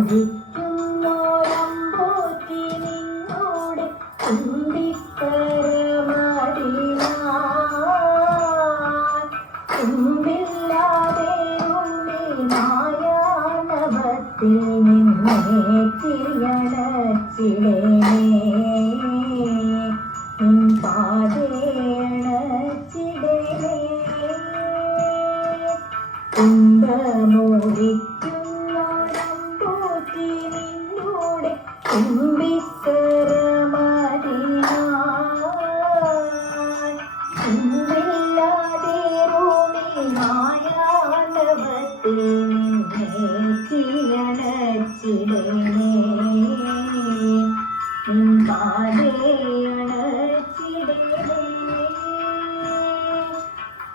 മൊഴിക്കുന്നോരമ്പോറ്റി നിന്നോട് തുമ്പില്ലാതെ മായാനവത്തിൽ നിന്നേ തിരിയണച്ചിടേനേ പാതേണച്ചിടേനേ തുമ്പമോടിക്കുന്നോരമ്പോറ്റി നിന്നോട് മായാനവത്തിൽ നിന്നേ തിരിയണച്ചിടേനേ പാതേണച്ചിടേനേ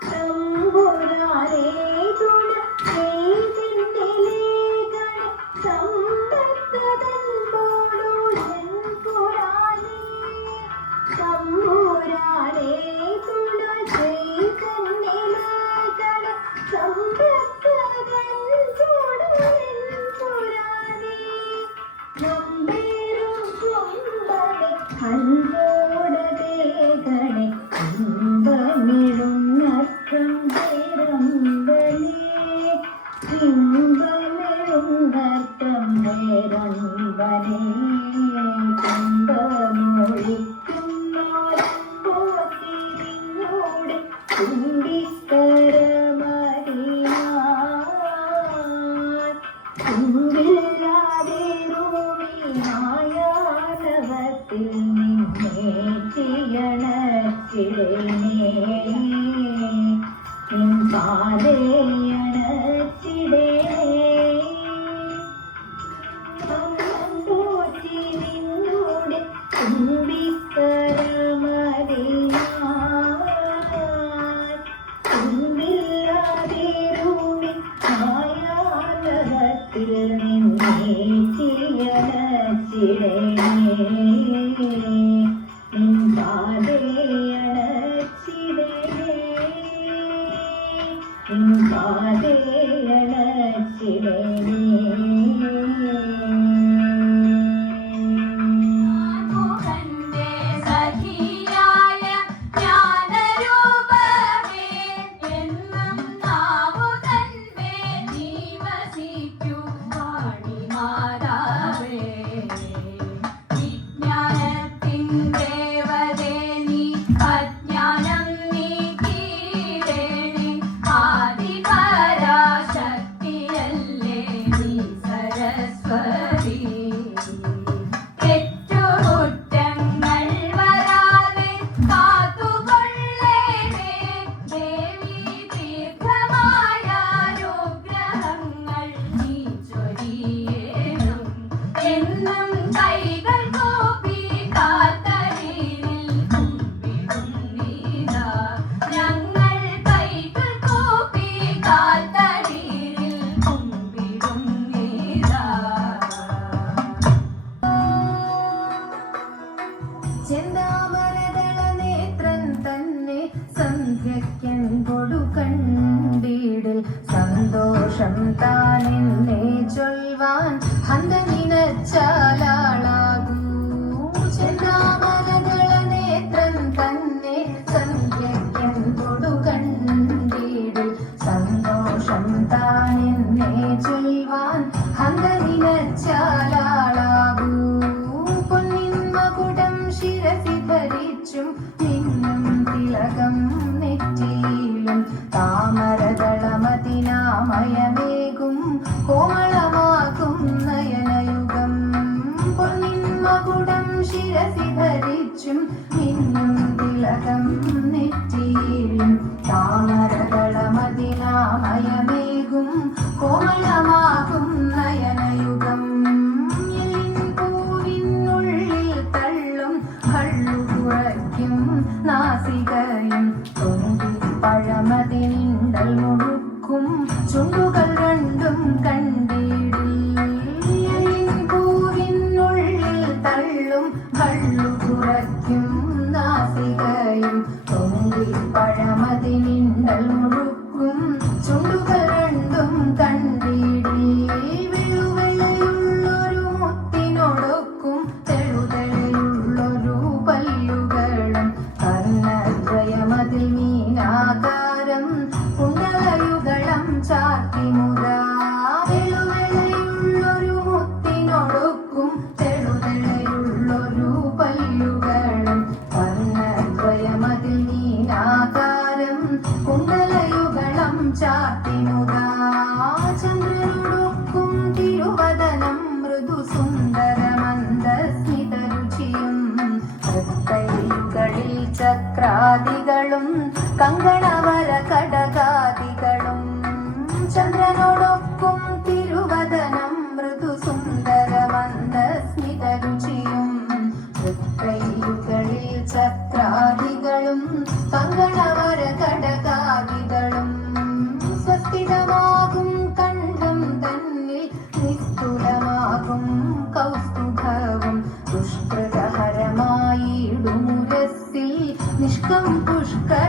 തമ്പുരാനേ തുണ ചെയ്തിന്റെ ലേഖന സമ്പത്തതൻപോടു ജൻപുരാനേ തമ്പുരാനേ തുണ ചെയ്തിന്റെ ലേഖന സമ്പത്തതൻപോടു ജൻപുരാനേ നമ്പേരും കൊമ്പനെ അൻപോടതേകണെ ഇമ്പമിടുന്നക്കം വേരമ്പലേ ഇമ്പമിടുന്നക്കം വേരമ്പലേ കുമ്പമൊഴിക്കുന്നോരമ്പോത്തിരിഞ്ഞോട് തുമ്പില്ലാതെ മായാനവത്തിൽ നിന്നേ ചെയ്യണച്ചിടേനേ പാതയണച്ചിടേനേ അമ്പോറ്റി നിന്നോട് തുമ്പില്ലാതെ മായാനവത്തിൽ നിന്നേ ചെയ്യണച്ചിടേനേ ചെന്താമരദള നേത്രൻ തന്നെ സന്ധ്യയ്ക്കൻ കൊടുകണ്ടിടിൽ സന്തോഷം താനെന്നെ ചൊൽവാൻ ഹന്ത നിനച്ചാലാളാകൂ ചെന്താമരദള നേത്രൻ തന്നെ സന്ധ്യയ്ക്കൻ കൊടുകണ്ടിടിൽ സന്തോഷം താനെന്നെ ചൊൽവാൻ ഹന്ത നിനച്ചാലാളാകൂ ശിരസി ധരിച്ചും നിന്നും തിലകം നെറ്റിയിലും താമരദളമതിനാമയമേകും കോമളമാകും നയനയുഗം മൃദു സുന്ദര മന്ദസ്മിതരുചിയും തൃക്കൈകളിൽ ചക്രാദികളും കങ്കണവര കടകാദികളും ചന്ദ്രനോടൊപ്പം തിരുവദനം മൃദു സുന്ദര മന്ദസ്മിതരുചിയും തൃക്കൈകളിൽ ചക്രാദികളും കങ്കണവര കടകാദികളും സ്വസ്ഥിതമാകും കണ്ഠം തന്നിൽ നിസ്തുലമാകും കൗസ്തുഭവും ദുഷ്കൃതഹരമായിടുമുരസ്സിൽ നിഷ്കം പുഷ്കര